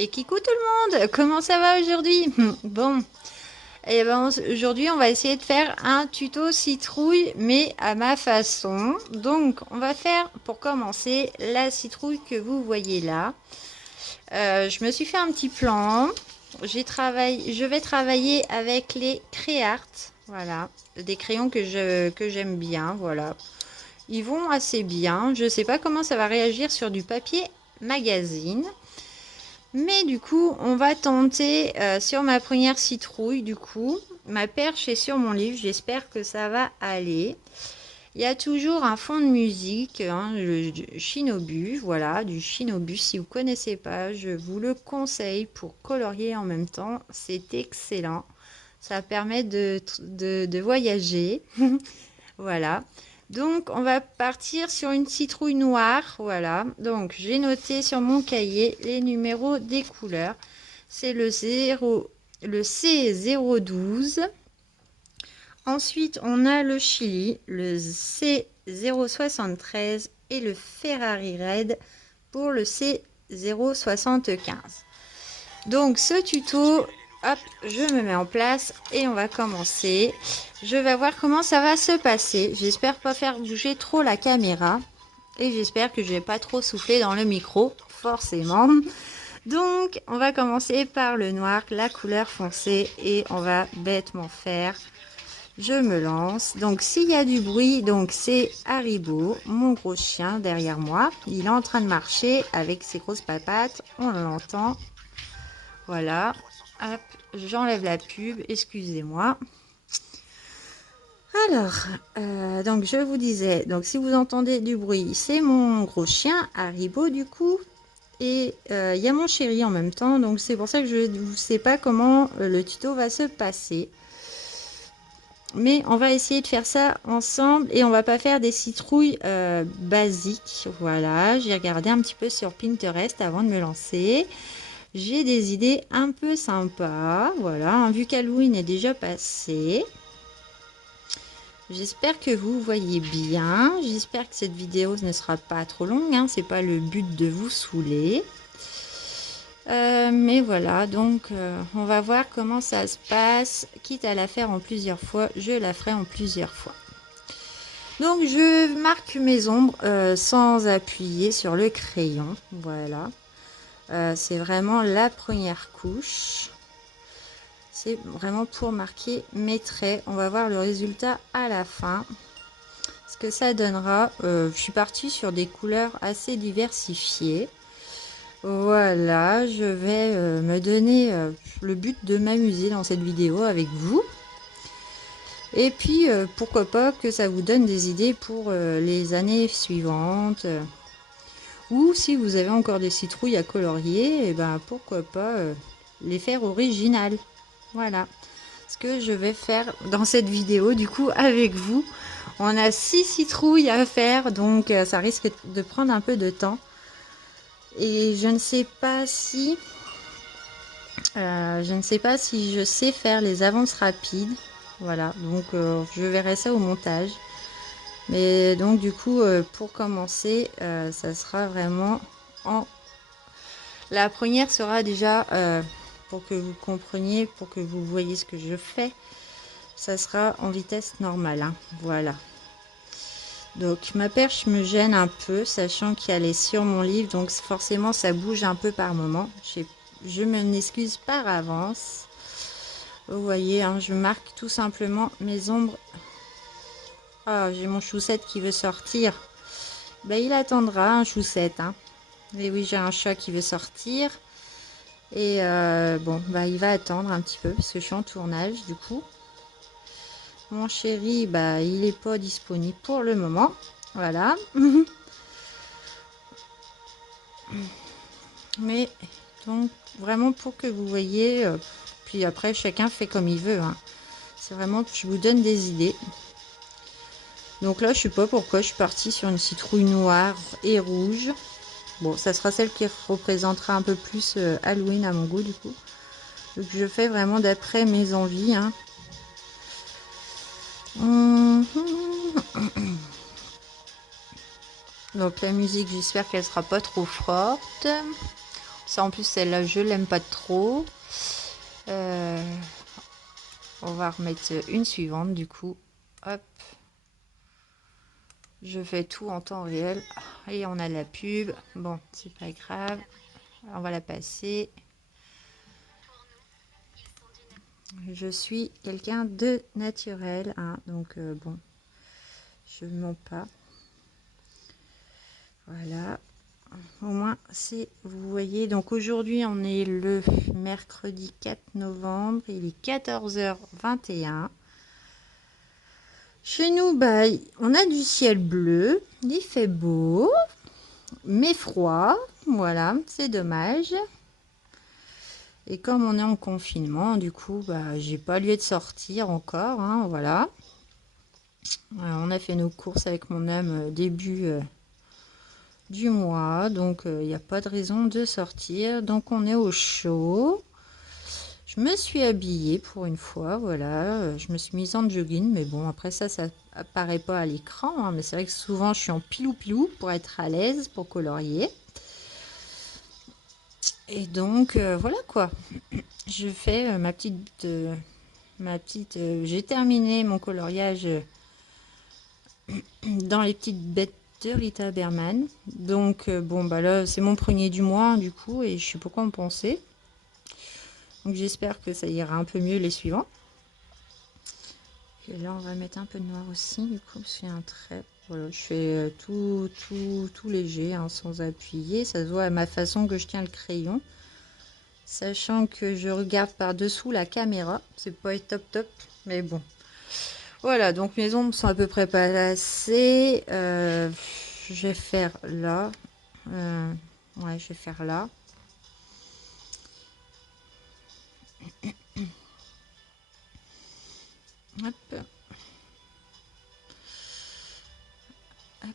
Et coucou tout le monde, comment ça va aujourd'hui? Bon, et ben aujourd'hui on va essayer de faire un tuto citrouille mais à ma façon. Donc on va faire pour commencer la citrouille que vous voyez là. Je me suis fait un petit plan. Je vais travailler avec les Créart, voilà, des crayons que j'aime bien, voilà. Ils vont assez bien. Je sais pas comment ça va réagir sur du papier magazine. Mais du coup, on va tenter sur ma première citrouille, du coup. Ma perche est sur mon livre, j'espère que ça va aller. Il y a toujours un fond de musique, hein, le Shinobu, voilà, du Shinobu. Si vous ne connaissez pas, je vous le conseille pour colorier en même temps. C'est excellent. Ça permet de voyager. Voilà. Donc, on va partir sur une citrouille noire. Voilà. Donc, j'ai noté sur mon cahier les numéros des couleurs. C'est le C012. Ensuite, on a le Chili, le C073 et le Ferrari Red pour le C075. Donc, ce tuto, hop, je me mets en place et on va commencer. Je vais voir comment ça va se passer. J'espère pas faire bouger trop la caméra. Et j'espère que je vais pas trop souffler dans le micro, forcément. Donc, on va commencer par le noir, la couleur foncée. Et on va bêtement faire. Je me lance. Donc, s'il y a du bruit, donc c'est Haribo, mon gros chien derrière moi. Il est en train de marcher avec ses grosses papates. On l'entend. Voilà. Hop, j'enlève la pub. Excusez-moi. Alors, donc je vous disais, donc si vous entendez du bruit, c'est mon gros chien, Haribo du coup. Et il y a mon chéri en même temps, donc c'est pour ça que je ne sais pas comment le tuto va se passer. Mais on va essayer de faire ça ensemble et on va pas faire des citrouilles basiques. Voilà, j'ai regardé un petit peu sur Pinterest avant de me lancer. J'ai des idées un peu sympas. Voilà, hein, vu qu'Halloween est déjà passé. J'espère que vous voyez bien. J'espère que cette vidéo ne sera pas trop longue. Hein. C'est pas le but de vous saouler. Mais voilà, donc on va voir comment ça se passe. Quitte à la faire en plusieurs fois, je la ferai en plusieurs fois. Donc je marque mes ombres sans appuyer sur le crayon. Voilà. C'est vraiment la première couche. C'est vraiment pour marquer mes traits. On va voir le résultat à la fin. Ce que ça donnera. Je suis partie sur des couleurs assez diversifiées. Voilà, je vais me donner le but de m'amuser dans cette vidéo avec vous. Et puis, pourquoi pas que ça vous donne des idées pour les années suivantes. Ou si vous avez encore des citrouilles à colorier, et ben pourquoi pas les faire originales. Voilà ce que je vais faire dans cette vidéo du coup avec vous. On a 6 citrouilles à faire, donc ça risque de prendre un peu de temps. Et je ne sais pas si je sais faire les avances rapides. Voilà, donc je verrai ça au montage. Mais donc du coup, pour commencer, ça sera vraiment en... La première sera déjà, pour que vous compreniez, pour que vous voyez ce que je fais, ça sera en vitesse normale. Hein. Voilà. Donc ma perche me gêne un peu, sachant qu'elle est sur mon livre, donc forcément ça bouge un peu par moment. Je m'en excuse par avance. Vous voyez, hein, je marque tout simplement mes ombres. Ah, j'ai mon choussette qui veut sortir. Ben, il attendra un choussette. Hein. Et oui, j'ai un chat qui veut sortir. Et bon, bah, il va attendre un petit peu parce que je suis en tournage du coup. Mon chéri, bah, il n'est pas disponible pour le moment. Voilà. Mais donc, vraiment pour que vous voyez. Puis après, chacun fait comme il veut. Hein. C'est vraiment que je vous donne des idées. Donc là, je sais pas pourquoi je suis partie sur une citrouille noire et rouge. Bon, ça sera celle qui représentera un peu plus Halloween à mon goût du coup. Donc je fais vraiment d'après mes envies. Hein. Donc la musique, j'espère qu'elle sera pas trop forte. Ça, en plus, celle-là, je l'aime pas trop. On va remettre une suivante, du coup. Hop. Je fais tout en temps réel. Et on a la pub. Bon, c'est pas grave. On va la passer. Je suis quelqu'un de naturel, hein, donc bon, je ne mens pas. Voilà, au moins c'est, vous voyez, donc aujourd'hui on est le mercredi 4 novembre, il est 14h21. Chez nous, bah, on a du ciel bleu, il fait beau, mais froid, voilà, c'est dommage. Et comme on est en confinement, du coup, bah, j'ai pas lieu de sortir encore, hein, voilà. On a fait nos courses avec mon homme début du mois, donc il n'y a pas de raison de sortir. Donc on est au chaud. Je me suis habillée pour une fois, voilà. Je me suis mise en jogging, mais bon, après ça apparaît pas à l'écran, hein, mais c'est vrai que souvent je suis en pilou-pilou pour être à l'aise, pour colorier. Et donc voilà quoi. Je fais j'ai terminé mon coloriage dans les petites bêtes de Rita Berman. Donc bon bah là c'est mon premier du mois, hein, du coup, et je sais pas quoi en penser. Donc j'espère que ça ira un peu mieux les suivants. Et là on va mettre un peu de noir aussi, du coup, parce qu'il y a un trait. Voilà, je fais tout léger, hein, sans appuyer. Ça se voit à ma façon que je tiens le crayon. Sachant que je regarde par dessous la caméra. C'est pas top, mais bon. Voilà, donc mes ombres sont à peu près passées. Je vais faire là. Ouais, je vais faire là. Hop. Hop.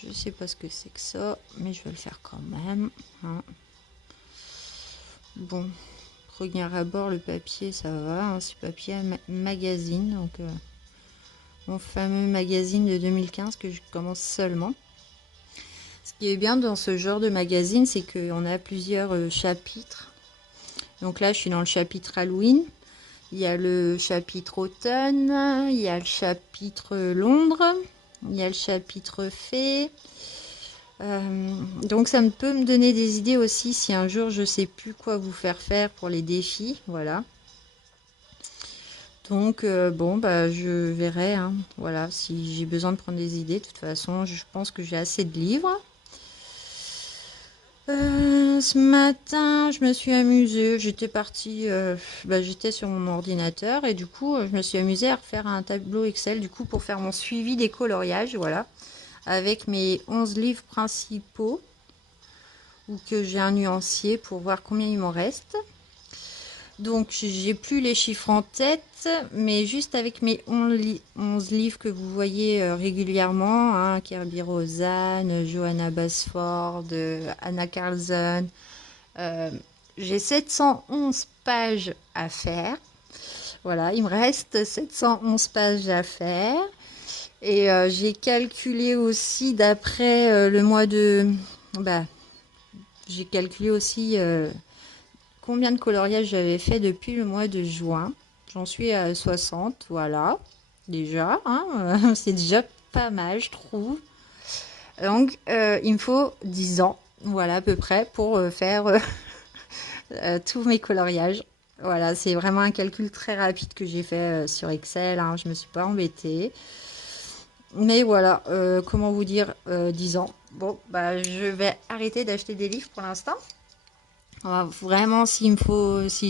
Je sais pas ce que c'est que ça, mais je vais le faire quand même, hein. Bon, premier abord, le papier, ça va, hein, c'est papier magazine, donc mon fameux magazine de 2015 que je commence seulement. Ce qui est bien dans ce genre de magazine, c'est qu'on a plusieurs chapitres. Donc là, je suis dans le chapitre Halloween. Il y a le chapitre automne, il y a le chapitre Londres, il y a le chapitre fée. Donc ça peut me donner des idées aussi si un jour je sais plus quoi vous faire pour les défis, voilà. Donc bon bah je verrai, hein, voilà, si j'ai besoin de prendre des idées. De toute façon, je pense que j'ai assez de livres. Ce matin, je me suis amusée. J'étais partie, j'étais sur mon ordinateur et du coup, je me suis amusée à refaire un tableau Excel du coup pour faire mon suivi des coloriages, voilà, avec mes 11 livres principaux ou que j'ai un nuancier pour voir combien il m'en reste. Donc, j'ai plus les chiffres en tête, mais juste avec mes 11 livres que vous voyez régulièrement, hein, Kirby Rosanne, Johanna Basford, Anna Carlson, j'ai 711 pages à faire. Voilà, il me reste 711 pages à faire. Et j'ai calculé aussi d'après le mois de... Bah, j'ai calculé aussi combien de coloriage j'avais fait depuis le mois de juin. J'en suis à 60, voilà. Déjà, hein, c'est déjà pas mal, je trouve. Donc, il me faut 10 ans, voilà, à peu près, pour faire tous mes coloriages. Voilà, c'est vraiment un calcul très rapide que j'ai fait sur Excel, hein, je me suis pas embêtée. Mais voilà, comment vous dire, 10 ans. Bon, bah, je vais arrêter d'acheter des livres pour l'instant. Vraiment, si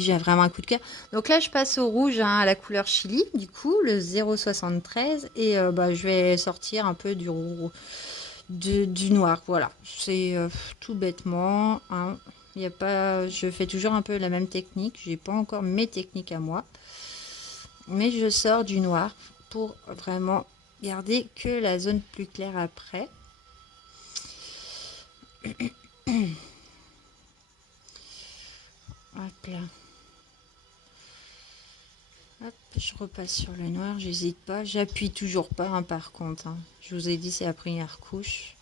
j'ai vraiment un coup de cœur. Donc là, je passe au rouge, hein, à la couleur chili, du coup, le 0,73. Et je vais sortir un peu du noir. Voilà, c'est tout bêtement, hein. Y a pas, je fais toujours un peu la même technique. J'ai pas encore mes techniques à moi. Mais je sors du noir pour vraiment garder que la zone plus claire après. Hop là. Hop, je repasse sur le noir, j'hésite pas. J'appuie toujours pas, hein, par contre. Hein. Je vous ai dit, c'est la première couche.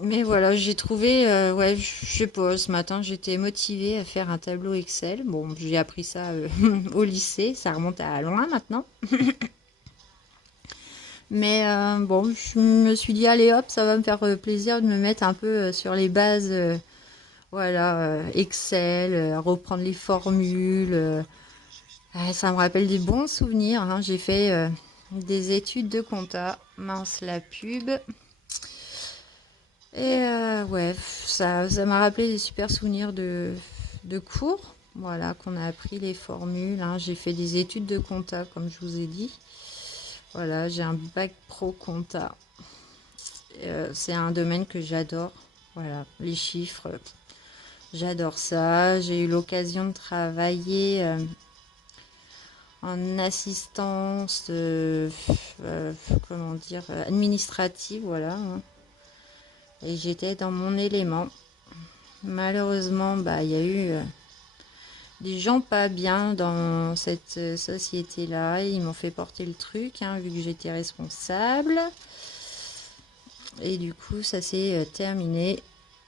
Mais voilà, j'ai trouvé, ouais, je sais pas, ce matin, j'étais motivée à faire un tableau Excel. Bon, j'ai appris ça au lycée, ça remonte à loin maintenant. Mais bon, je me suis dit, allez hop, ça va me faire plaisir de me mettre un peu sur les bases, voilà, Excel, reprendre les formules. Ça me rappelle des bons souvenirs. Hein. J'ai fait des études de compta, mince la pub. Et ouais, ça m'a rappelé des super souvenirs de cours. Voilà, qu'on a appris les formules. Hein. J'ai fait des études de compta, comme je vous ai dit. Voilà, j'ai un bac pro compta. C'est un domaine que j'adore. Voilà, les chiffres, j'adore ça. J'ai eu l'occasion de travailler en assistance, comment dire, administrative, voilà. Hein. Et j'étais dans mon élément. Malheureusement, bah, il y a eu des gens pas bien dans cette société-là. Ils m'ont fait porter le truc, hein, vu que j'étais responsable. Et du coup, ça s'est terminé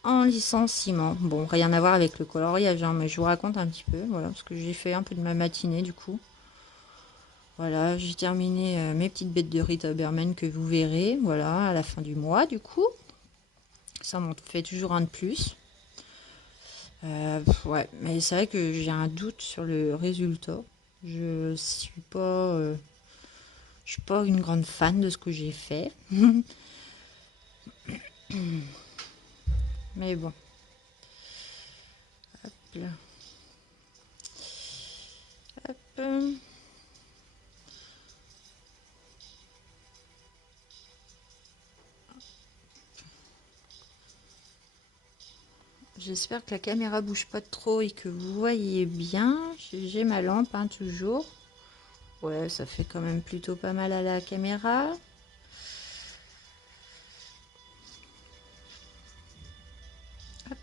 en licenciement. Bon, rien à voir avec le coloriage, hein, mais je vous raconte un petit peu, voilà, parce que j'ai fait un peu de ma matinée, du coup. Voilà, j'ai terminé mes petites bêtes de Rita Berman que vous verrez, voilà, à la fin du mois, du coup. Ça m'en fait toujours un de plus. Ouais, mais c'est vrai que j'ai un doute sur le résultat. Je suis pas une grande fan de ce que j'ai fait. Mais bon. Hop là. Hop. J'espère que la caméra bouge pas trop et que vous voyez bien. J'ai ma lampe, hein, toujours. Ouais, ça fait quand même plutôt pas mal à la caméra. Hop.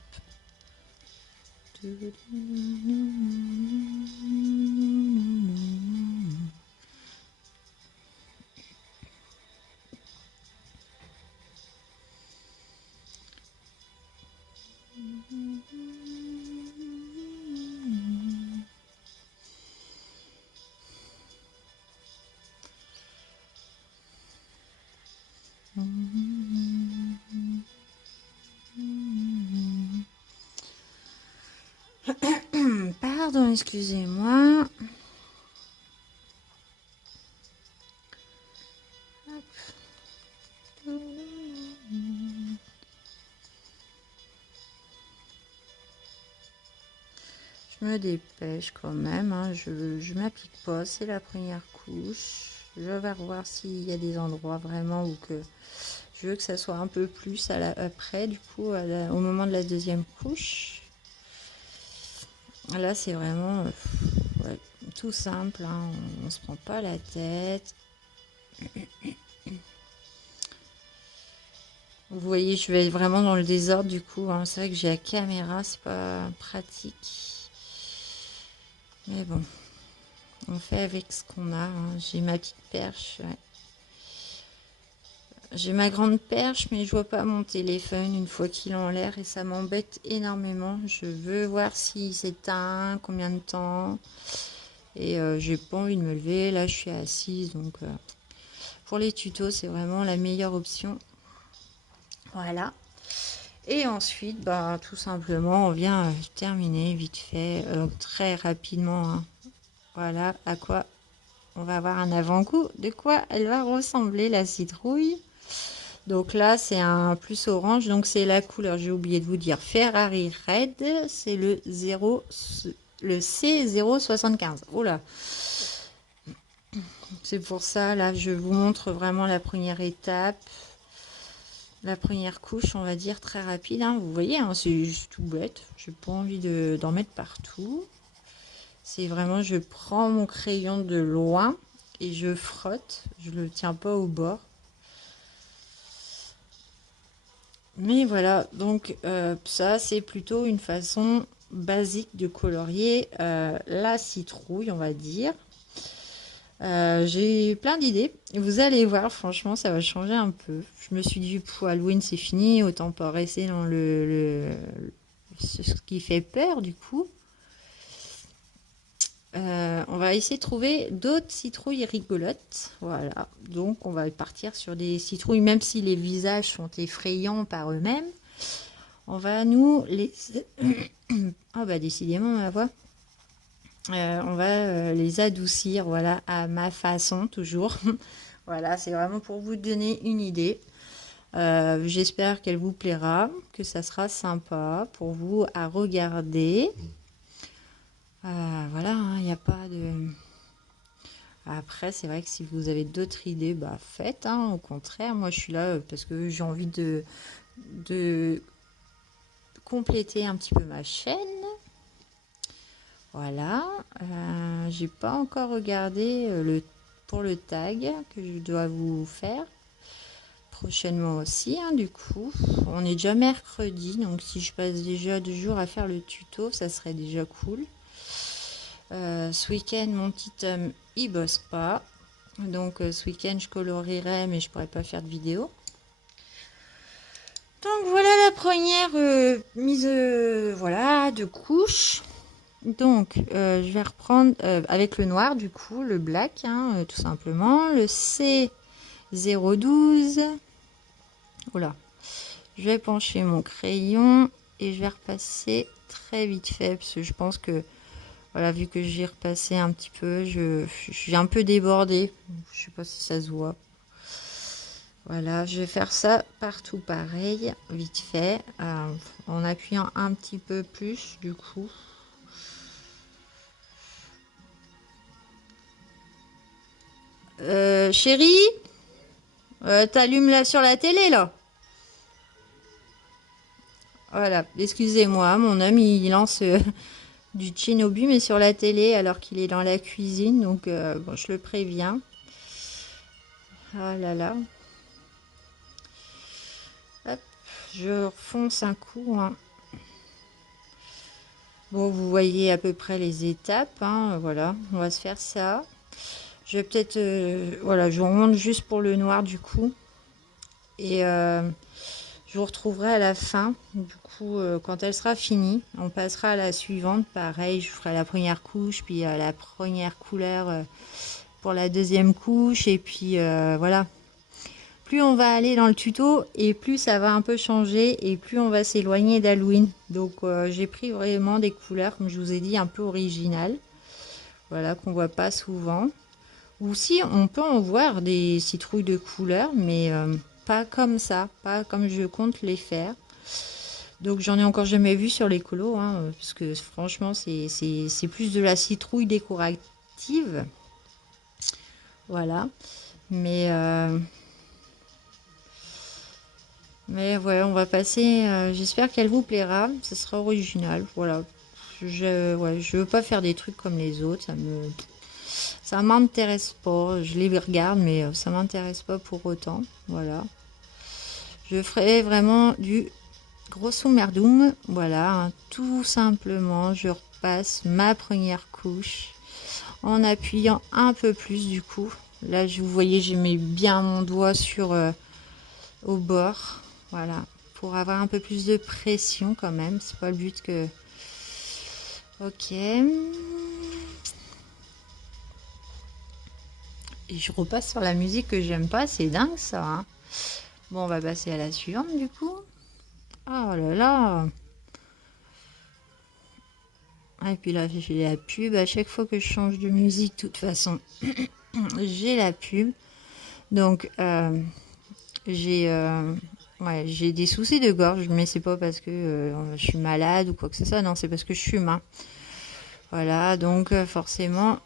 Pardon, excusez-moi. Je me dépêche quand même, hein. Je m'applique pas, c'est la première couche. Je vais voir s'il y a des endroits vraiment où que je veux que ça soit un peu plus après, du coup, au moment de la deuxième couche. Là, c'est vraiment ouais, tout simple, hein. On se prend pas la tête. Vous voyez, je vais vraiment dans le désordre du coup. Hein. C'est vrai que j'ai la caméra, c'est pas pratique. Mais bon, on fait avec ce qu'on a. Hein. J'ai ma petite perche. Ouais. J'ai ma grande perche, mais je vois pas mon téléphone une fois qu'il est en l'air et ça m'embête énormément. Je veux voir s'il s'éteint, combien de temps. Et j'ai pas envie de me lever. Là, je suis assise. Donc, pour les tutos, c'est vraiment la meilleure option. Voilà. Et ensuite, bah, tout simplement, on vient terminer vite fait, très rapidement. Hein. Voilà à quoi on va avoir un avant-goût de quoi elle va ressembler, la citrouille. Donc là, c'est un plus orange, donc c'est la couleur, j'ai oublié de vous dire, Ferrari Red, c'est le C075. Oh là, c'est pour ça, là, je vous montre vraiment la première étape. La première couche, on va dire, très rapide. Hein. Vous voyez, hein, c'est juste tout bête. J'ai pas envie d'en mettre partout. C'est vraiment, je prends mon crayon de loin et je frotte. Je le tiens pas au bord. Mais voilà, donc ça, c'est plutôt une façon basique de colorier la citrouille, on va dire. J'ai plein d'idées. Vous allez voir, franchement, ça va changer un peu. Je me suis dit, pour Halloween, c'est fini, autant pas rester dans ce qui fait peur, du coup. On va essayer de trouver d'autres citrouilles rigolotes. Voilà, donc on va partir sur des citrouilles, même si les visages sont effrayants par eux-mêmes. On va nous les... Ah bah décidément ma voix. On va les adoucir, voilà, à ma façon, toujours. Voilà, c'est vraiment pour vous donner une idée. J'espère qu'elle vous plaira, que ça sera sympa pour vous à regarder. Voilà, il n'y a pas de... Après, c'est vrai que si vous avez d'autres idées, bah faites, hein, au contraire. Moi, je suis là parce que j'ai envie de compléter un petit peu ma chaîne. Voilà. J'ai pas encore regardé pour le tag que je dois vous faire. Prochainement aussi, hein, du coup. On est déjà mercredi, donc si je passe déjà 2 jours à faire le tuto, ça serait déjà cool. Ce week-end, mon petit homme, il bosse pas. Donc ce week-end, je colorierai, mais je pourrais pas faire de vidéo. Donc voilà la première mise voilà, de couche. Donc je vais reprendre avec le noir, du coup, le black, hein, tout simplement. Le C012. Voilà. Je vais pencher mon crayon et je vais repasser très vite fait parce que je pense que voilà, vu que j'ai repassé un petit peu, j'ai un peu débordé. Je sais pas si ça se voit. Voilà, je vais faire ça partout pareil, vite fait, en appuyant un petit peu plus du coup. Chérie, t'allumes là sur la télé là. Voilà, excusez-moi, mon homme il lance du Tchernobyl mais sur la télé alors qu'il est dans la cuisine, donc bon, je le préviens. Oh là là. Hop, je fonce un coup, hein. Bon, vous voyez à peu près les étapes, hein, voilà, on va se faire ça. Je vais peut-être, voilà, je remonte juste pour le noir du coup. Et je vous retrouverai à la fin. Du coup, quand elle sera finie, on passera à la suivante. Pareil, je ferai la première couche, puis la première couleur pour la deuxième couche. Et puis voilà. Plus on va aller dans le tuto et plus ça va un peu changer et plus on va s'éloigner d'Halloween. Donc j'ai pris vraiment des couleurs, comme je vous ai dit, un peu originales. Voilà, qu'on voit pas souvent. Ou si on peut en voir des citrouilles de couleur, mais pas comme ça, pas comme je compte les faire. Donc j'en ai encore jamais vu sur les colos, hein, parce que franchement c'est plus de la citrouille décorative. Voilà. Mais ouais, on va passer. J'espère qu'elle vous plaira. Ce sera original. Voilà. Je veux pas faire des trucs comme les autres. Ça m'intéresse pas. Je les regarde, mais ça m'intéresse pas pour autant. Voilà. Je ferai vraiment du grosso merdoum. Voilà, hein, tout simplement, je repasse ma première couche en appuyant un peu plus du coup. Là, vous voyez, je mets bien mon doigt sur au bord. Voilà, pour avoir un peu plus de pression quand même. C'est pas le but que... Ok. Et je repasse sur la musique que j'aime pas. C'est dingue ça, hein. Bon, on va passer à la suivante du coup. Oh là là. Et puis là, j'ai la pub. À chaque fois que je change de musique, de toute façon, j'ai la pub. Donc, ouais, j'ai des soucis de gorge, mais c'est pas parce que je suis malade ou quoi que ce soit. Non, c'est parce que je fume, hein. Voilà, donc forcément,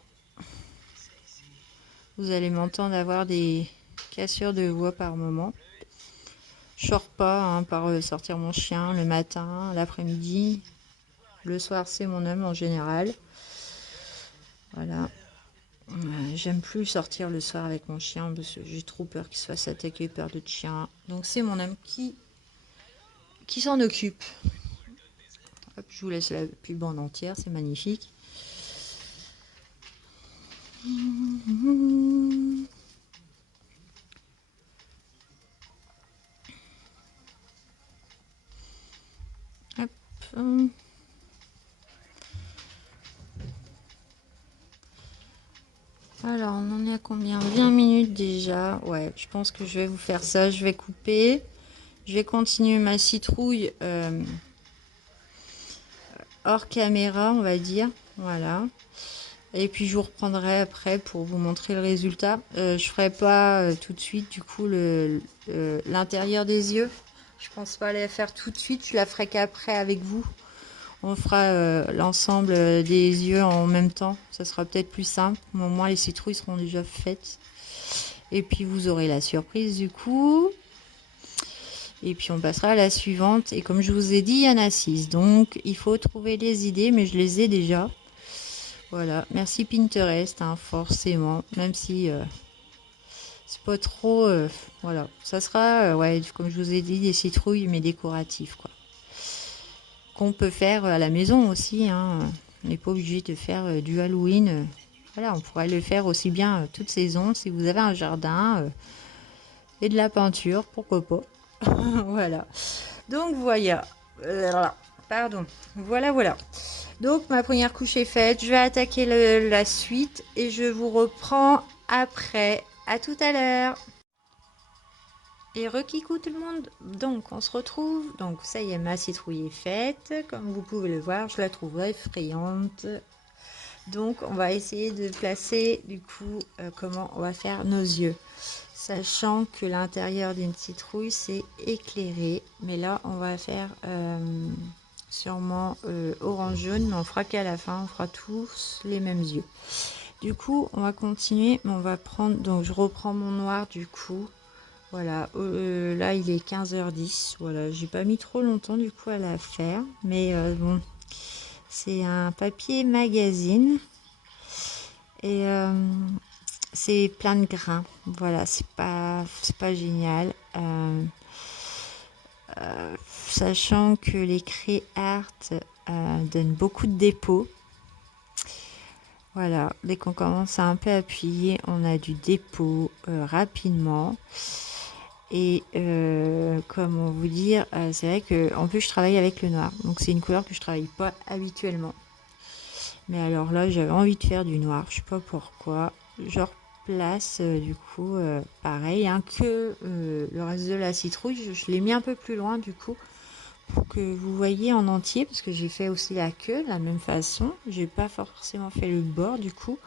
vous allez m'entendre avoir des cassures de voix par moment. Je sors pas, hein, par sortir mon chien le matin, l'après-midi. Le soir, c'est mon homme en général. Voilà. J'aime plus sortir le soir avec mon chien parce que j'ai trop peur qu'il se fasse attaquer par d'autres chiens. Donc c'est mon homme qui s'en occupe. Hop, Je vous laisse la pub en entière, c'est magnifique. Hop. Alors, on en est à combien? 20 minutes déjà. Ouais, je pense que je vais vous faire ça. Je vais couper. Je vais continuer ma citrouille hors caméra, on va dire. Voilà. Et puis, je vous reprendrai après pour vous montrer le résultat. Je ferai pas tout de suite, du coup, l'intérieur des yeux. Je pense pas les faire tout de suite. Je la ferai qu'après avec vous. On fera l'ensemble des yeux en même temps. Ça sera peut-être plus simple. Au moins, les citrouilles seront déjà faites. Et puis, vous aurez la surprise du coup. Et puis, on passera à la suivante. Et comme je vous ai dit, il y en a 6. Donc, il faut trouver les idées, mais je les ai déjà. Voilà. Merci Pinterest, hein, forcément. Même si c'est pas trop... voilà. Ça sera, ouais, comme je vous ai dit, des citrouilles, mais décoratifs, quoi. Qu'on peut faire à la maison aussi, hein. On n'est pas obligé de faire du Halloween. Voilà, on pourrait le faire aussi bien toute saison si vous avez un jardin et de la peinture, pourquoi pas. Voilà. Donc voilà. Pardon. Voilà. Donc ma première couche est faite. Je vais attaquer la suite et je vous reprends après. À tout à l'heure. Et requikou tout le monde. Donc on se retrouve. Donc ça y est, ma citrouille est faite. Comme vous pouvez le voir, je la trouve effrayante. Donc on va essayer de placer du coup comment on va faire nos yeux. Sachant que l'intérieur d'une citrouille c'est éclairé. Mais là on va faire sûrement orange jaune. Mais on fera qu'à la fin, on fera tous les mêmes yeux. Du coup on va continuer. Mais on va prendre. Donc je reprends mon noir du coup. Voilà, là il est 15h10. Voilà, j'ai pas mis trop longtemps du coup à la faire. Mais bon, c'est un papier magazine. Et c'est plein de grains. Voilà, c'est pas génial. Sachant que les Cré Art donnent beaucoup de dépôts. Voilà, dès qu'on commence à un peu appuyer, on a du dépôt rapidement. Et comment vous dire, c'est vrai que en plus je travaille avec le noir, donc c'est une couleur que je travaille pas habituellement. Mais alors là, j'avais envie de faire du noir, je sais pas pourquoi. Je replace du coup pareil hein, que le reste de la citrouille. Je l'ai mis un peu plus loin du coup pour que vous voyez en entier, parce que j'ai fait aussi la queue de la même façon. J'ai pas forcément fait le bord du coup.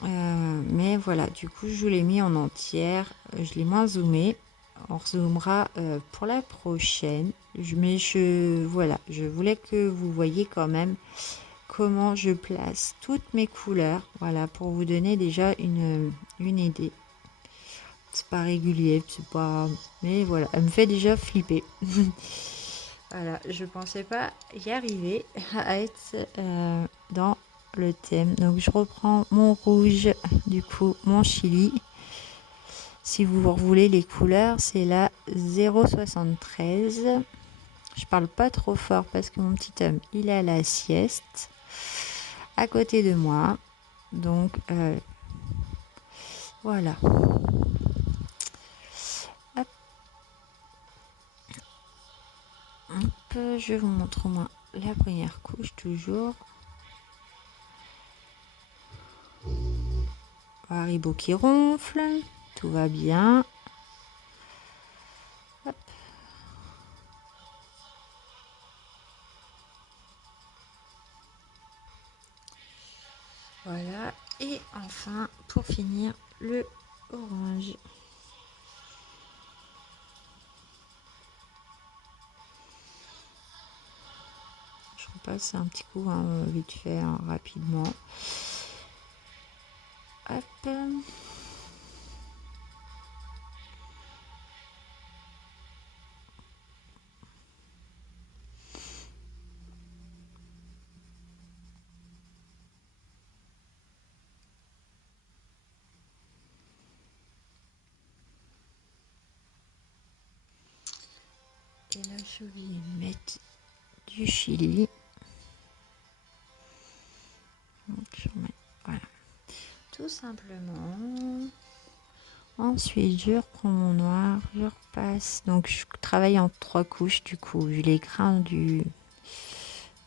Mais voilà, du coup je l'ai mis en entière, je l'ai moins zoomé, on rezoomera pour la prochaine. Voilà, je voulais que vous voyez quand même comment je place toutes mes couleurs, voilà, pour vous donner déjà une idée. C'est pas régulier, c'est pas... mais voilà, elle me fait déjà flipper. Voilà, je pensais pas y arriver à être dans le thème. Donc je reprends mon rouge, du coup mon chili. Si vous voulez les couleurs, c'est la 073. Je parle pas trop fort parce que mon petit homme il est à la sieste à côté de moi. Donc voilà. Hop. Hop, je vous montre au moins la première couche toujours. Haribo qui ronfle, tout va bien. Hop. Voilà, et enfin pour finir le orange. Je repasse un petit coup hein, vite fait hein, rapidement. Hop. Et là je vais mettre du du chili. Donc, je mets, voilà, tout simplement. Ensuite, je reprends mon noir, je repasse. Donc, je travaille en 3 couches du coup. J'ai les grains de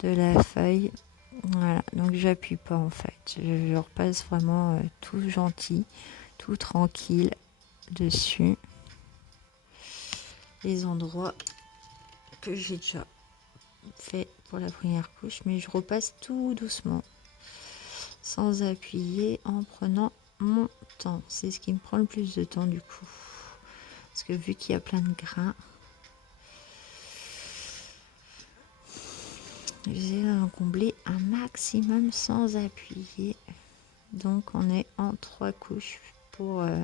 la feuille. Voilà, donc j'appuie pas en fait. Je repasse vraiment tout gentil, tout tranquille dessus. Les endroits que j'ai déjà fait pour la première couche, mais je repasse tout doucement, sans appuyer, en prenant mon temps. C'est ce qui me prend le plus de temps du coup. Parce que vu qu'il y a plein de grains, j'essaie d'en combler un maximum sans appuyer. Donc on est en 3 couches pour... voilà.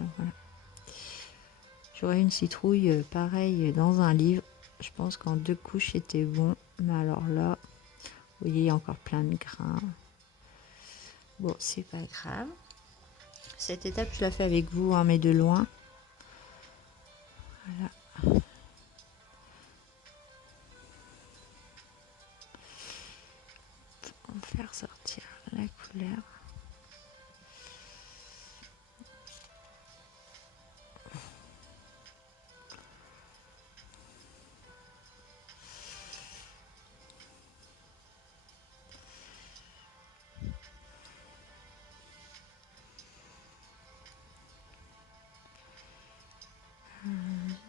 J'aurais une citrouille pareille dans un livre. Je pense qu'en 2 couches c'était bon. Mais alors là, vous voyez, il y a encore plein de grains. Bon, c'est pas grave. Cette étape, je la fais avec vous, hein, mais de loin. Voilà. On va faire sortir la couleur.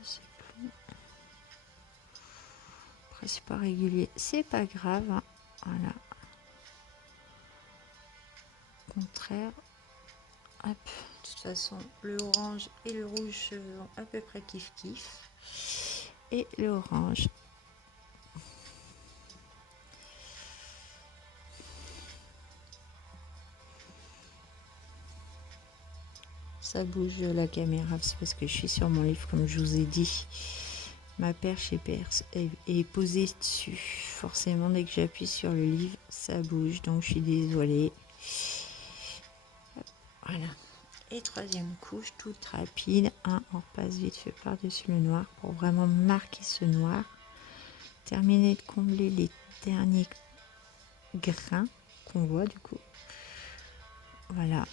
Je sais plus. Après, c'est pas régulier. C'est pas grave. Hein. Voilà. Au contraire. Hop. De toute façon, le orange et le rouge se vont à peu près kiff-kiff. Et le orange. Ça bouge la caméra, c'est parce que je suis sur mon livre, comme je vous ai dit. Ma perche est posée dessus. Forcément, dès que j'appuie sur le livre, ça bouge. Donc, je suis désolée. Voilà. Et 3e couche, toute rapide. On repasse vite fait par-dessus le noir pour vraiment marquer ce noir. Terminer de combler les derniers grains qu'on voit du coup. Voilà.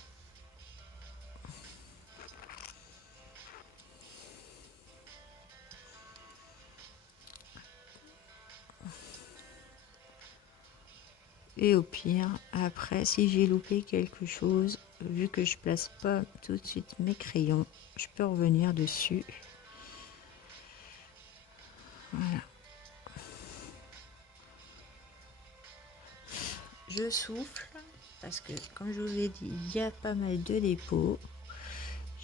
Et au pire, après, si j'ai loupé quelque chose, vu que je place pas tout de suite mes crayons, je peux revenir dessus. Voilà. Je souffle, parce que, comme je vous ai dit, il y a pas mal de dépôts.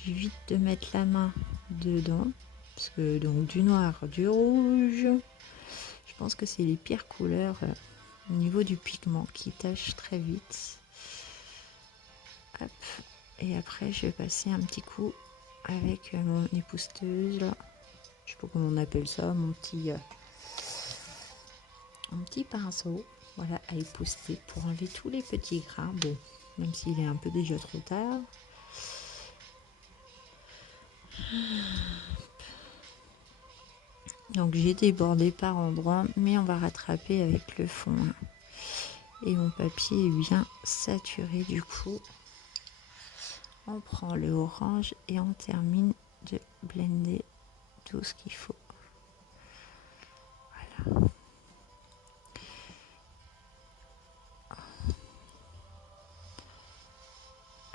J'évite de mettre la main dedans, parce que, donc, du noir, du rouge, je pense que c'est les pires couleurs au niveau du pigment qui tâche très vite. Hop. Et après, je vais passer un petit coup avec mon épousteuse, là. Je sais pas comment on appelle ça, mon petit pinceau, voilà, à épousseter pour enlever tous les petits grains. Bon, même s'il est un peu déjà trop tard. Donc j'ai débordé par endroits, mais on va rattraper avec le fond. Et mon papier est bien saturé du coup. On prend le orange et on termine de blender tout ce qu'il faut. Voilà.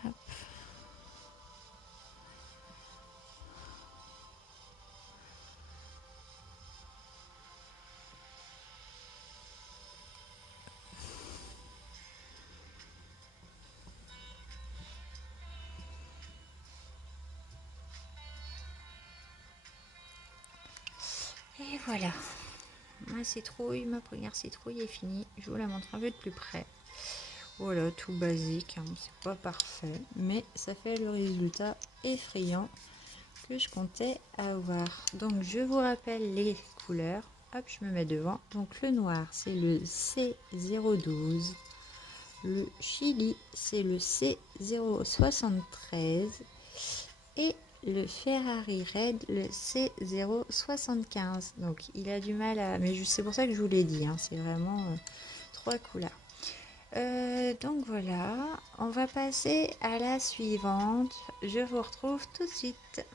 Hop. Et voilà, ma première citrouille est finie. Je vous la montre un peu de plus près. Voilà, tout basique, hein, c'est pas parfait, mais ça fait le résultat effrayant que je comptais avoir. Donc je vous rappelle les couleurs. Hop, je me mets devant. Donc le noir, c'est le C012. Le chili, c'est le C073. Et le Ferrari Red, le C075. Donc il a du mal à... Mais c'est pour ça que je vous l'ai dit, hein, c'est vraiment 3 couleurs. Donc voilà, on va passer à la suivante. Je vous retrouve tout de suite.